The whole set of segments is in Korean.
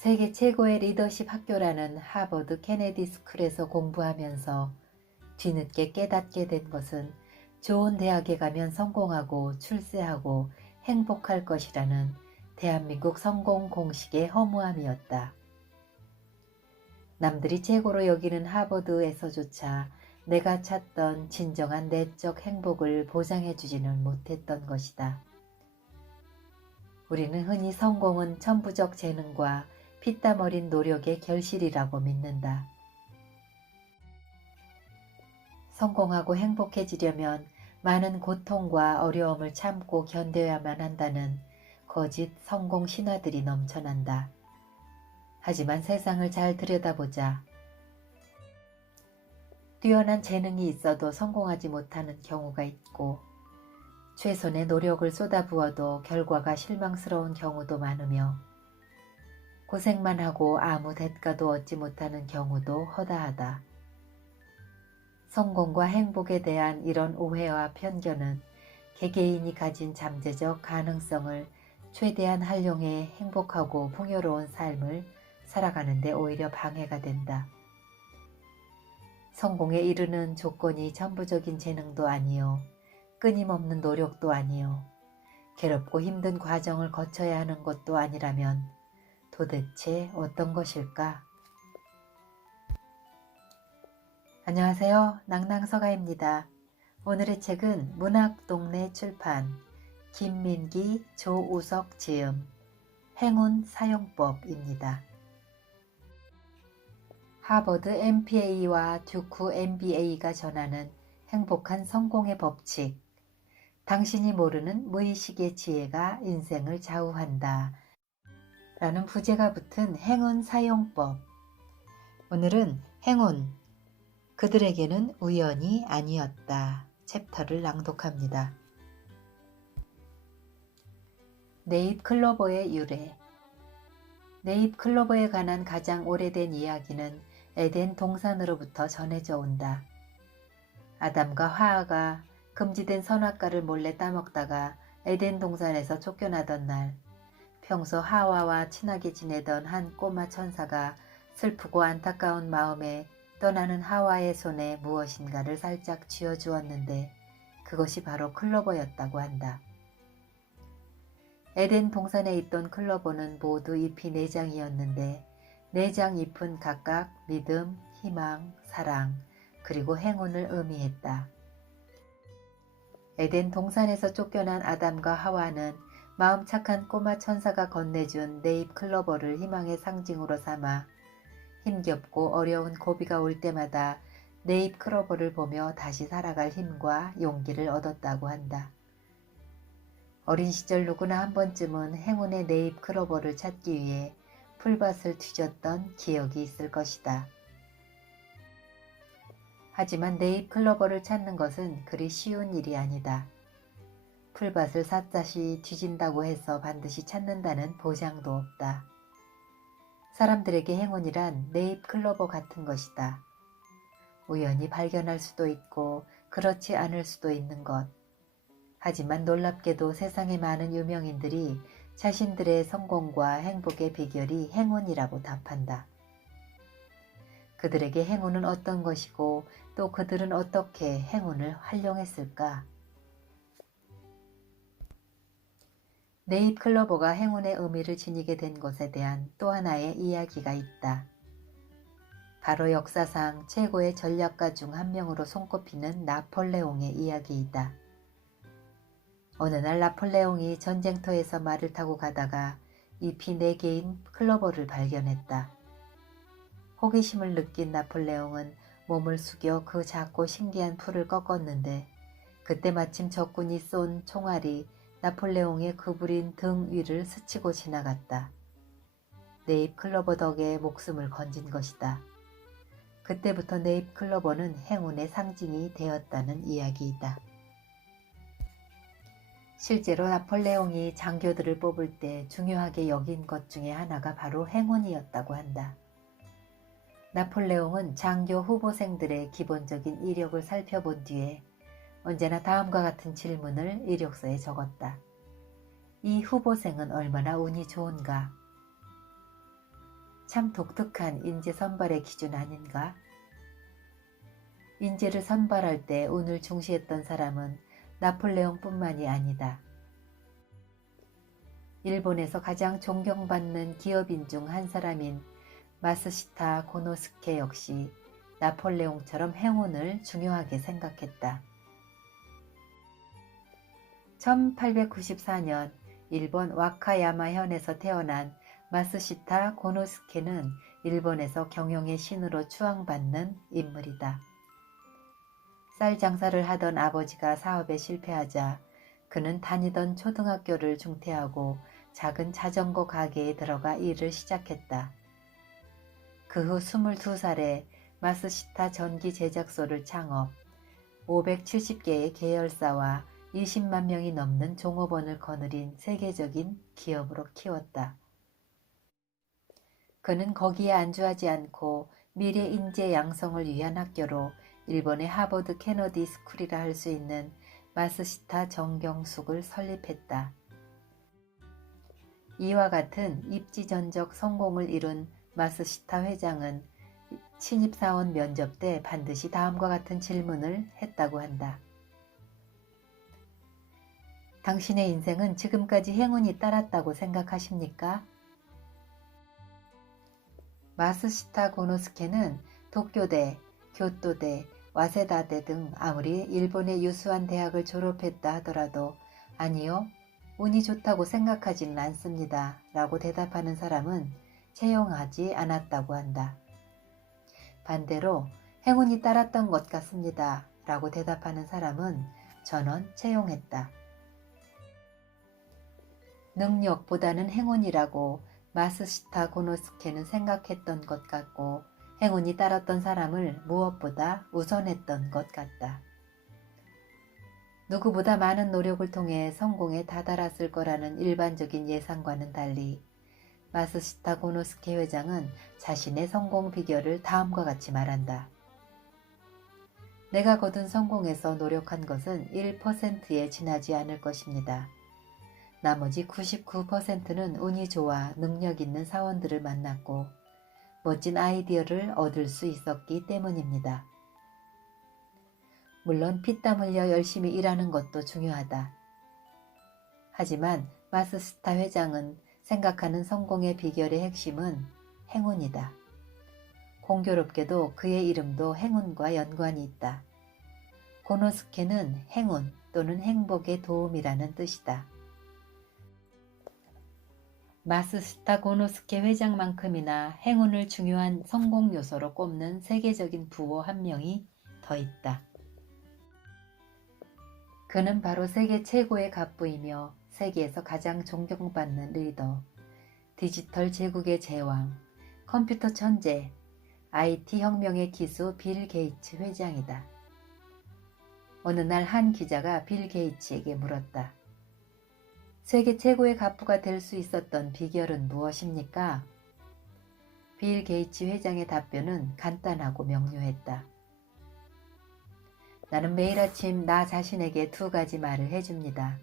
세계 최고의 리더십 학교라는 하버드 케네디 스쿨에서 공부하면서 뒤늦게 깨닫게 된 것은 좋은 대학에 가면 성공하고 출세하고 행복할 것이라는 대한민국 성공 공식의 허무함이었다. 남들이 최고로 여기는 하버드에서조차 내가 찾던 진정한 내적 행복을 보장해주지는 못했던 것이다. 우리는 흔히 성공은 천부적 재능과 피땀 어린 노력의 결실이라고 믿는다. 성공하고 행복해지려면 많은 고통과 어려움을 참고 견뎌야만 한다는 거짓 성공 신화들이 넘쳐난다. 하지만 세상을 잘 들여다보자. 뛰어난 재능이 있어도 성공하지 못하는 경우가 있고 최선의 노력을 쏟아부어도 결과가 실망스러운 경우도 많으며 고생만 하고 아무 대가도 얻지 못하는 경우도 허다하다. 성공과 행복에 대한 이런 오해와 편견은 개개인이 가진 잠재적 가능성을 최대한 활용해 행복하고 풍요로운 삶을 살아가는 데 오히려 방해가 된다. 성공에 이르는 조건이 천부적인 재능도 아니요, 끊임없는 노력도 아니요, 괴롭고 힘든 과정을 거쳐야 하는 것도 아니라면 도대체 어떤 것일까? 안녕하세요. 낭낭서가입니다. 오늘의 책은 문학동네 출판 김민기, 조우석 지음 행운 사용법입니다. 하버드 MPA와 듀크 MBA가 전하는 행복한 성공의 법칙. 당신이 모르는 무의식의 지혜가 인생을 좌우한다. 라는 부제가 붙은 행운 사용법. 오늘은 행운, 그들에게는 우연이 아니었다. 챕터를 낭독합니다. 네잎 클로버의 유래. 네잎 클로버에 관한 가장 오래된 이야기는 에덴 동산으로부터 전해져 온다. 아담과 하와가 금지된 선악과를 몰래 따먹다가 에덴 동산에서 쫓겨나던 날, 평소 하와와 친하게 지내던 한 꼬마 천사가 슬프고 안타까운 마음에 떠나는 하와의 손에 무엇인가를 살짝 쥐어주었는데 그것이 바로 클로버였다고 한다. 에덴 동산에 있던 클로버는 모두 잎이 4장이었는데 4장 잎은 각각 믿음, 희망, 사랑, 그리고 행운을 의미했다. 에덴 동산에서 쫓겨난 아담과 하와는 마음 착한 꼬마 천사가 건네준 네잎 클로버를 희망의 상징으로 삼아 힘겹고 어려운 고비가 올 때마다 네잎 클로버를 보며 다시 살아갈 힘과 용기를 얻었다고 한다. 어린 시절 누구나 한 번쯤은 행운의 네잎 클로버를 찾기 위해 풀밭을 뒤졌던 기억이 있을 것이다. 하지만 네잎 클로버를 찾는 것은 그리 쉬운 일이 아니다. 풀밭을 샅샅이 뒤진다고 해서 반드시 찾는다는 보장도 없다. 사람들에게 행운이란 네잎 클로버 같은 것이다. 우연히 발견할 수도 있고 그렇지 않을 수도 있는 것. 하지만 놀랍게도 세상의 많은 유명인들이 자신들의 성공과 행복의 비결이 행운이라고 답한다. 그들에게 행운은 어떤 것이고 또 그들은 어떻게 행운을 활용했을까? 네잎 클로버가 행운의 의미를 지니게 된 것에 대한 또 하나의 이야기가 있다. 바로 역사상 최고의 전략가 중 한 명으로 손꼽히는 나폴레옹의 이야기이다. 어느 날 나폴레옹이 전쟁터에서 말을 타고 가다가 잎이 4개인 클로버를 발견했다. 호기심을 느낀 나폴레옹은 몸을 숙여 그 작고 신기한 풀을 꺾었는데 그때 마침 적군이 쏜 총알이 나폴레옹의 구부린 등 위를 스치고 지나갔다. 네잎 클로버 덕에 목숨을 건진 것이다. 그때부터 네잎 클로버는 행운의 상징이 되었다는 이야기이다. 실제로 나폴레옹이 장교들을 뽑을 때 중요하게 여긴 것 중에 하나가 바로 행운이었다고 한다. 나폴레옹은 장교 후보생들의 기본적인 이력을 살펴본 뒤에 언제나 다음과 같은 질문을 이력서에 적었다. 이 후보생은 얼마나 운이 좋은가? 참 독특한 인재 선발의 기준 아닌가? 인재를 선발할 때 운을 중시했던 사람은 나폴레옹뿐만이 아니다. 일본에서 가장 존경받는 기업인 중 한 사람인 마스시타 고노스케 역시 나폴레옹처럼 행운을 중요하게 생각했다. 1894년 일본 와카야마현에서 태어난 마스시타 고노스케는 일본에서 경영의 신으로 추앙받는 인물이다. 쌀 장사를 하던 아버지가 사업에 실패하자 그는 다니던 초등학교를 중퇴하고 작은 자전거 가게에 들어가 일을 시작했다. 그 후 22살에 마스시타 전기 제작소를 창업, 570개의 계열사와 20만 명이 넘는 종업원을 거느린 세계적인 기업으로 키웠다. 그는 거기에 안주하지 않고 미래 인재 양성을 위한 학교로 일본의 하버드 케너디 스쿨이라 할 수 있는 마스시타 정경숙을 설립했다. 이와 같은 입지전적 성공을 이룬 마스시타 회장은 신입사원 면접 때 반드시 다음과 같은 질문을 했다고 한다. 당신의 인생은 지금까지 행운이 따랐다고 생각하십니까? 마스시타 고노스케는 도쿄대, 교토대, 와세다대 등 아무리 일본의 유수한 대학을 졸업했다 하더라도 아니요, 운이 좋다고 생각하지는 않습니다 라고 대답하는 사람은 채용하지 않았다고 한다. 반대로 행운이 따랐던 것 같습니다 라고 대답하는 사람은 전원 채용했다. 능력보다는 행운이라고 마스시타 고노스케는 생각했던 것 같고 행운이 따랐던 사람을 무엇보다 우선했던 것 같다. 누구보다 많은 노력을 통해 성공에 다다랐을 거라는 일반적인 예상과는 달리 마스시타 고노스케 회장은 자신의 성공 비결을 다음과 같이 말한다. 내가 거둔 성공에서 노력한 것은 1%에 지나지 않을 것입니다. 나머지 99%는 운이 좋아 능력 있는 사원들을 만났고 멋진 아이디어를 얻을 수 있었기 때문입니다. 물론 피땀 흘려 열심히 일하는 것도 중요하다. 하지만 마스시타 회장은 생각하는 성공의 비결의 핵심은 행운이다. 공교롭게도 그의 이름도 행운과 연관이 있다. 고노스케는 행운 또는 행복의 도움이라는 뜻이다. 마스시타 고노스케 회장만큼이나 행운을 중요한 성공 요소로 꼽는 세계적인 부호 한 명이 더 있다. 그는 바로 세계 최고의 갑부이며 세계에서 가장 존경받는 리더, 디지털 제국의 제왕, 컴퓨터 천재, IT 혁명의 기수 빌 게이츠 회장이다. 어느 날 한 기자가 빌 게이츠에게 물었다. 세계 최고의 갑부가 될 수 있었던 비결은 무엇입니까? 빌 게이츠 회장의 답변은 간단하고 명료했다. 나는 매일 아침 나 자신에게 두 가지 말을 해줍니다.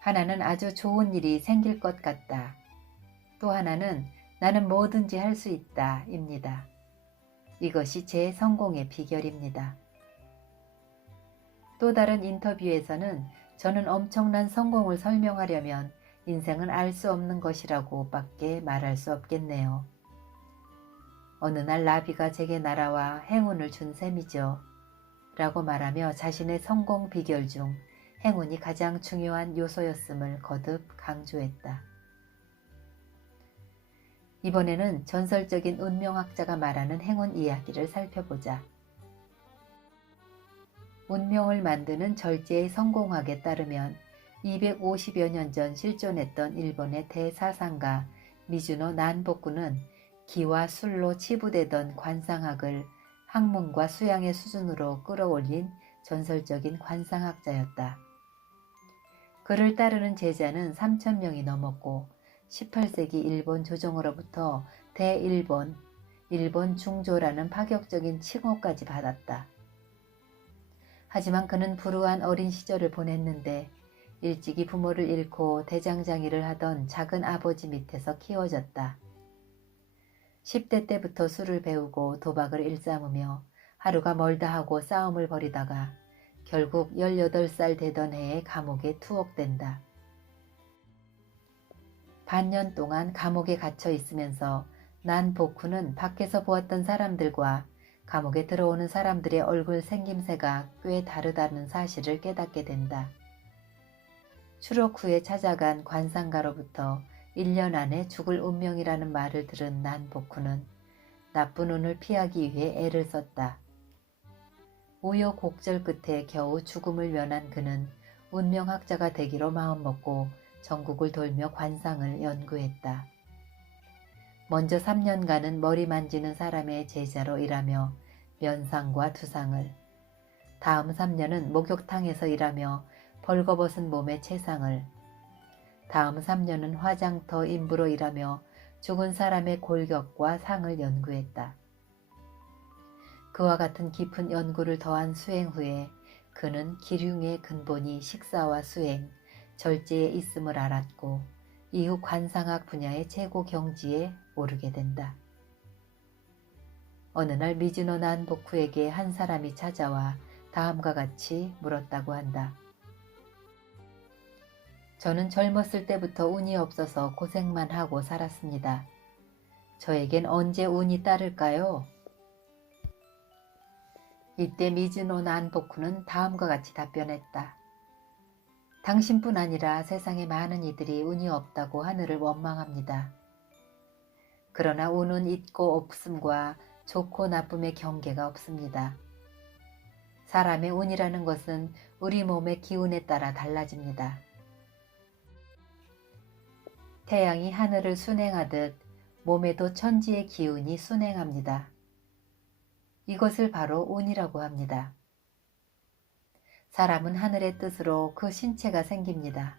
하나는 아주 좋은 일이 생길 것 같다. 또 하나는 나는 뭐든지 할 수 있다 입니다. 이것이 제 성공의 비결입니다. 또 다른 인터뷰에서는 저는 엄청난 성공을 설명하려면 인생은 알 수 없는 것이라고 밖에 말할 수 없겠네요. 어느 날 나비가 제게 날아와 행운을 준 셈이죠. 라고 말하며 자신의 성공 비결 중 행운이 가장 중요한 요소였음을 거듭 강조했다. 이번에는 전설적인 운명학자가 말하는 행운 이야기를 살펴보자. 운명을 만드는 절제의 성공학에 따르면 250여 년 전 실존했던 일본의 대사상가 미즈노 난보쿠는 기와 술로 치부되던 관상학을 학문과 수양의 수준으로 끌어올린 전설적인 관상학자였다. 그를 따르는 제자는 3,000명이 넘었고 18세기 일본 조정으로부터 대일본, 일본 중조라는 파격적인 칭호까지 받았다. 하지만 그는 불우한 어린 시절을 보냈는데 일찍이 부모를 잃고 대장장이를 하던 작은 아버지 밑에서 키워졌다. 10대 때부터 술을 배우고 도박을 일삼으며 하루가 멀다 하고 싸움을 벌이다가 결국 18살 되던 해에 감옥에 투옥된다. 반년 동안 감옥에 갇혀 있으면서 난 복후는 밖에서 보았던 사람들과 감옥에 들어오는 사람들의 얼굴 생김새가 꽤 다르다는 사실을 깨닫게 된다. 추록 후에 찾아간 관상가로부터 1년 안에 죽을 운명이라는 말을 들은 난 복후는 나쁜 운을 피하기 위해 애를 썼다. 우여곡절 끝에 겨우 죽음을 면한 그는 운명학자가 되기로 마음먹고 전국을 돌며 관상을 연구했다. 먼저 3년간은 머리 만지는 사람의 제자로 일하며 면상과 두상을, 다음 3년은 목욕탕에서 일하며 벌거벗은 몸의 채상을, 다음 3년은 화장터 인부로 일하며 죽은 사람의 골격과 상을 연구했다. 그와 같은 깊은 연구를 더한 수행 후에 그는 기륭의 근본이 식사와 수행, 절제에 있음을 알았고 이후 관상학 분야의 최고 경지에 오르게 된다. 어느 날 미즈노 난보쿠에게 한 사람이 찾아와 다음과 같이 물었다고 한다. 저는 젊었을 때부터 운이 없어서 고생만 하고 살았습니다. 저에겐 언제 운이 따를까요? 이때 미즈노 난보쿠는 다음과 같이 답변했다. 당신뿐 아니라 세상에 많은 이들이 운이 없다고 하늘을 원망합니다. 그러나 운은 있고 없음과 좋고 나쁨의 경계가 없습니다. 사람의 운이라는 것은 우리 몸의 기운에 따라 달라집니다. 태양이 하늘을 순행하듯 몸에도 천지의 기운이 순행합니다. 이것을 바로 운이라고 합니다. 사람은 하늘의 뜻으로 그 신체가 생깁니다.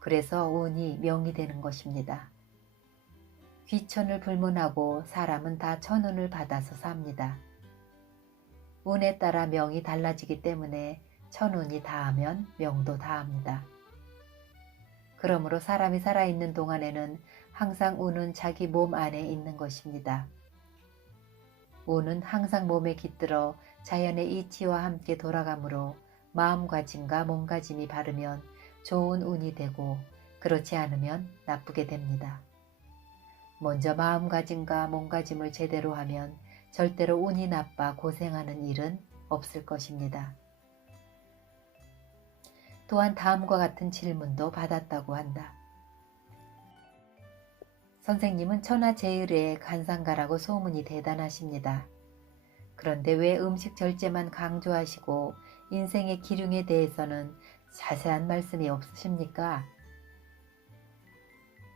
그래서 운이 명이 되는 것입니다. 귀천을 불문하고 사람은 다 천운을 받아서 삽니다. 운에 따라 명이 달라지기 때문에 천운이 다하면 명도 다합니다. 그러므로 사람이 살아있는 동안에는 항상 운은 자기 몸 안에 있는 것입니다. 운은 항상 몸에 깃들어 자연의 이치와 함께 돌아가므로 마음가짐과 몸가짐이 바르면 좋은 운이 되고 그렇지 않으면 나쁘게 됩니다. 먼저 마음가짐과 몸가짐을 제대로 하면 절대로 운이 나빠 고생하는 일은 없을 것입니다. 또한 다음과 같은 질문도 받았다고 한다. 선생님은 천하제일의 관상가라고 소문이 대단하십니다. 그런데 왜 음식 절제만 강조하시고 인생의 기륭에 대해서는 자세한 말씀이 없으십니까?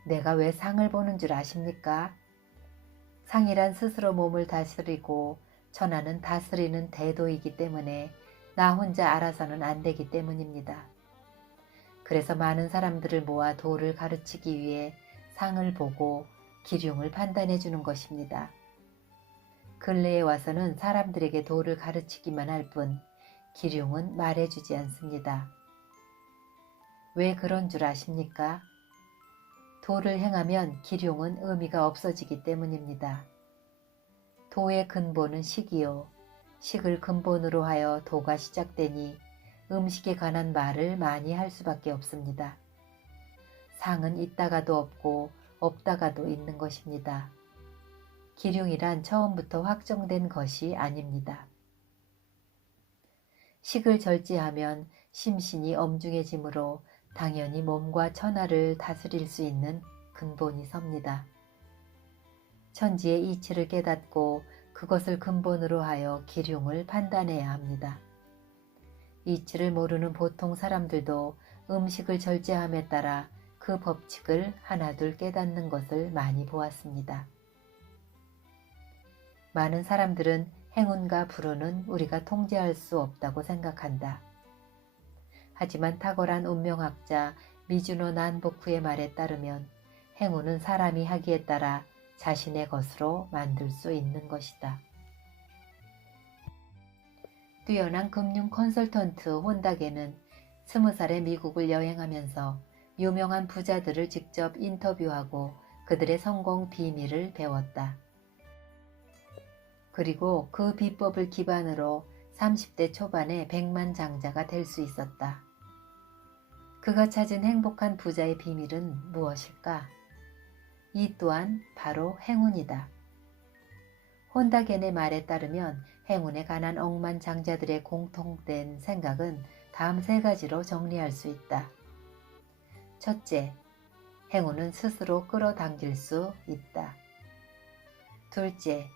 내가 왜 상을 보는 줄 아십니까? 상이란 스스로 몸을 다스리고 천하는 다스리는 대도이기 때문에 나 혼자 알아서는 안 되기 때문입니다. 그래서 많은 사람들을 모아 도를 가르치기 위해 상을 보고 기륭을 판단해 주는 것입니다. 근래에 와서는 사람들에게 도를 가르치기만 할 뿐 기륭은 말해주지 않습니다. 왜 그런 줄 아십니까? 도를 행하면 기륭은 의미가 없어지기 때문입니다. 도의 근본은 식이요. 식을 근본으로 하여 도가 시작되니 음식에 관한 말을 많이 할 수밖에 없습니다. 상은 있다가도 없고 없다가도 있는 것입니다. 기륭이란 처음부터 확정된 것이 아닙니다. 식을 절제하면 심신이 엄중해지므로 당연히 몸과 천하를 다스릴 수 있는 근본이 섭니다. 천지의 이치를 깨닫고 그것을 근본으로 하여 기륭을 판단해야 합니다. 이치를 모르는 보통 사람들도 음식을 절제함에 따라 그 법칙을 하나둘 깨닫는 것을 많이 보았습니다. 많은 사람들은 행운과 불운은 우리가 통제할 수 없다고 생각한다. 하지만 탁월한 운명학자 미즈노 난보쿠의 말에 따르면 행운은 사람이 하기에 따라 자신의 것으로 만들 수 있는 것이다. 뛰어난 금융 컨설턴트 혼다게는 20살에 미국을 여행하면서 유명한 부자들을 직접 인터뷰하고 그들의 성공 비밀을 배웠다. 그리고 그 비법을 기반으로 30대 초반에 백만장자가 될 수 있었다. 그가 찾은 행복한 부자의 비밀은 무엇일까? 이 또한 바로 행운이다. 혼다겐의 말에 따르면 행운에 관한 억만장자들의 공통된 생각은 다음 세 가지로 정리할 수 있다. 첫째, 행운은 스스로 끌어당길 수 있다. 둘째,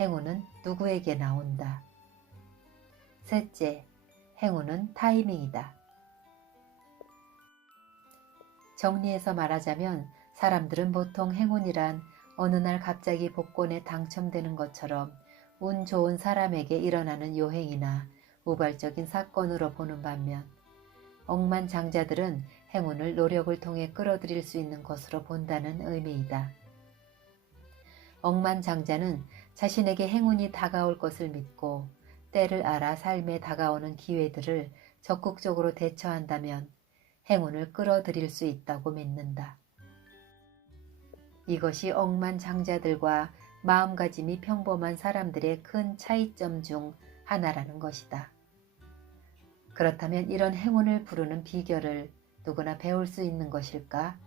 행운은 누구에게나 온다. 셋째, 행운은 타이밍이다. 정리해서 말하자면 사람들은 보통 행운이란 어느 날 갑자기 복권에 당첨되는 것처럼 운 좋은 사람에게 일어나는 요행이나 우발적인 사건으로 보는 반면 억만장자들은 행운을 노력을 통해 끌어들일 수 있는 것으로 본다는 의미이다. 억만장자는 자신에게 행운이 다가올 것을 믿고 때를 알아 삶에 다가오는 기회들을 적극적으로 대처한다면 행운을 끌어들일 수 있다고 믿는다. 이것이 억만장자들과 마음가짐이 평범한 사람들의 큰 차이점 중 하나라는 것이다. 그렇다면 이런 행운을 부르는 비결을 누구나 배울 수 있는 것일까?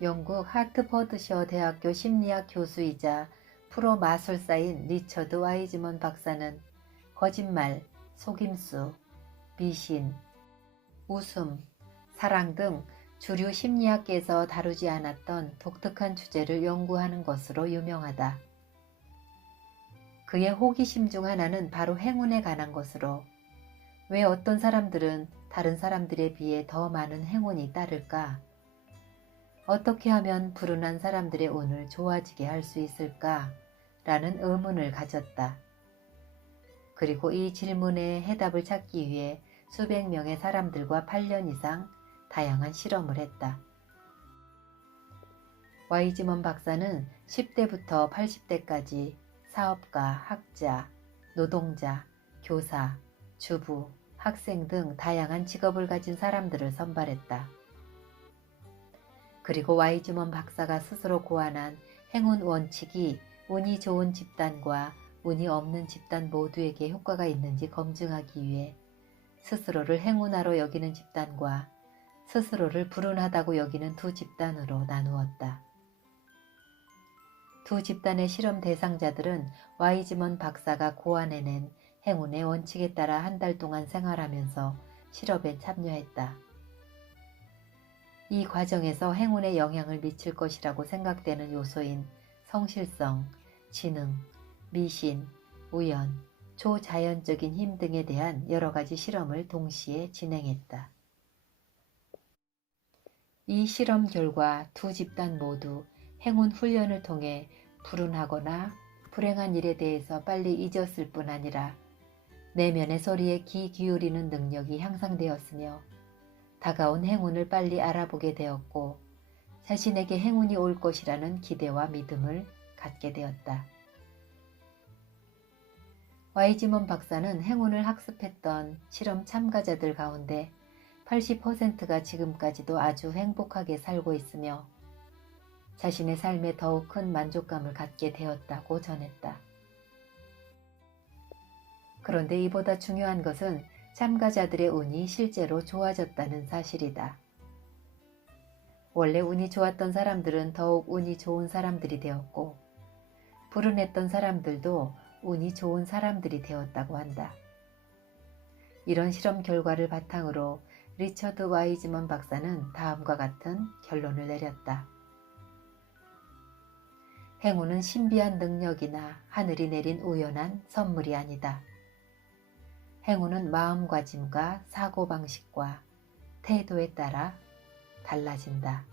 영국 하트퍼드셔 대학교 심리학 교수이자 프로 마술사인 리처드 와이즈먼 박사는 거짓말, 속임수, 미신, 웃음, 사랑 등 주류 심리학계에서 다루지 않았던 독특한 주제를 연구하는 것으로 유명하다. 그의 호기심 중 하나는 바로 행운에 관한 것으로, 왜 어떤 사람들은 다른 사람들에 비해 더 많은 행운이 따를까? 어떻게 하면 불운한 사람들의 운을 좋아지게 할 수 있을까? 라는 의문을 가졌다. 그리고 이 질문에 해답을 찾기 위해 수백 명의 사람들과 8년 이상 다양한 실험을 했다. 와이즈먼 박사는 10대부터 80대까지 사업가, 학자, 노동자, 교사, 주부, 학생 등 다양한 직업을 가진 사람들을 선발했다. 그리고 와이즈먼 박사가 스스로 고안한 행운 원칙이 운이 좋은 집단과 운이 없는 집단 모두에게 효과가 있는지 검증하기 위해 스스로를 행운아로 여기는 집단과 스스로를 불운하다고 여기는 두 집단으로 나누었다. 두 집단의 실험 대상자들은 와이즈먼 박사가 고안해낸 행운의 원칙에 따라 한 달 동안 생활하면서 실험에 참여했다. 이 과정에서 행운에 영향을 미칠 것이라고 생각되는 요소인 성실성, 지능, 미신, 우연, 초자연적인 힘 등에 대한 여러 가지 실험을 동시에 진행했다. 이 실험 결과 두 집단 모두 행운 훈련을 통해 불운하거나 불행한 일에 대해서 빨리 잊었을 뿐 아니라 내면의 소리에 귀 기울이는 능력이 향상되었으며 다가온 행운을 빨리 알아보게 되었고 자신에게 행운이 올 것이라는 기대와 믿음을 갖게 되었다. 와이즈먼 박사는 행운을 학습했던 실험 참가자들 가운데 80%가 지금까지도 아주 행복하게 살고 있으며 자신의 삶에 더욱 큰 만족감을 갖게 되었다고 전했다. 그런데 이보다 중요한 것은 참가자들의 운이 실제로 좋아졌다는 사실이다. 원래 운이 좋았던 사람들은 더욱 운이 좋은 사람들이 되었고 불운했던 사람들도 운이 좋은 사람들이 되었다고 한다. 이런 실험 결과를 바탕으로 리처드 와이즈먼 박사는 다음과 같은 결론을 내렸다. 행운은 신비한 능력이나 하늘이 내린 우연한 선물이 아니다. 행운은 마음가짐과 사고방식과 태도에 따라 달라진다.